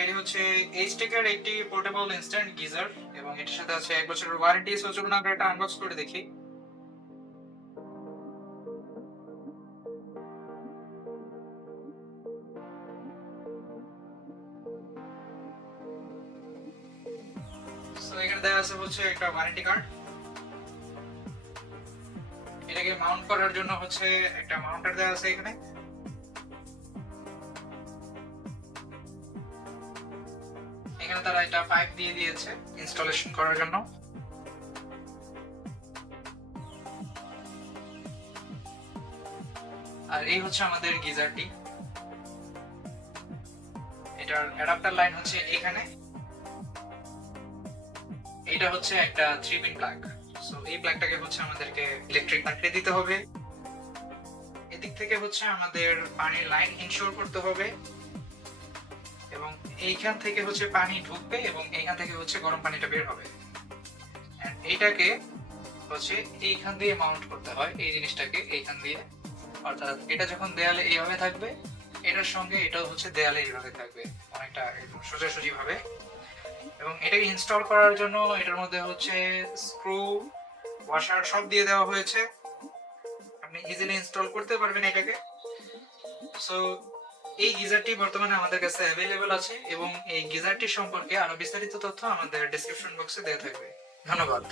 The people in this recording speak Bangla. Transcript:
এটি হচ্ছে এইচটেকের একটি পোর্টেবল ইনস্ট্যান্ট গিজার এবং এটার সাথে আছে 1 বছরের ওয়ারেন্টি। সো চলুন আমরা এটা আনবক্স করে দেখি। সো এখানে দেওয়া আছে হচ্ছে একটা ওয়ারেন্টি কার্ড। এটাকে মাউন্ট করার জন্য হচ্ছে একটা মাউন্টার দেওয়া আছে এখানে। এখানে তারা একটা পাইপ দিয়ে দিয়েছে ইনস্টলেশন করার জন্য। আর এই হচ্ছে আমাদের গিজারটি। এটার অ্যাডাপ্টার লাইন হচ্ছে এখানে। এটা হচ্ছে একটা 3 পিন প্লাগ। সো এই প্লাগটাকে হচ্ছে আমাদেরকে ইলেকট্রিক সার্কিটে দিতে হবে। এদিক থেকে হচ্ছে আমাদের পানির লাইন ইনশোর করতে হবে এবং এইখান থেকে হচ্ছে পানি ঢুকবে এবং এইখান থেকে হচ্ছে গরম পানিটা বের হবে। এইটাকে হচ্ছে এইখান দিয়ে মাউন্ট করতে হয়, এই জিনিসটাকে এইখান দিয়ে। অর্থাৎ এটা যখন দেয়ালে এইভাবে থাকবে, এটার সঙ্গে এটাও হচ্ছে দেয়ালে এইভাবে থাকবে, অনেকটা একদম সোজাসুজি ভাবে। এবং এটাকে ইনস্টল করার জন্য এটার মধ্যে হচ্ছে স্ক্রু, ওয়াশার সব দিয়ে দেওয়া হয়েছে। আপনি ইজিলি ইনস্টল করতে পারবেন এটাকে। সো এই গিজারটি বর্তমানে আমাদের কাছে অ্যাভেলেবল আছে এবং এই গিজারটি সম্পর্কে আরো বিস্তারিত তথ্য আমাদের ডেসক্রিপশন বক্সে দেওয়া থাকবে। ধন্যবাদ।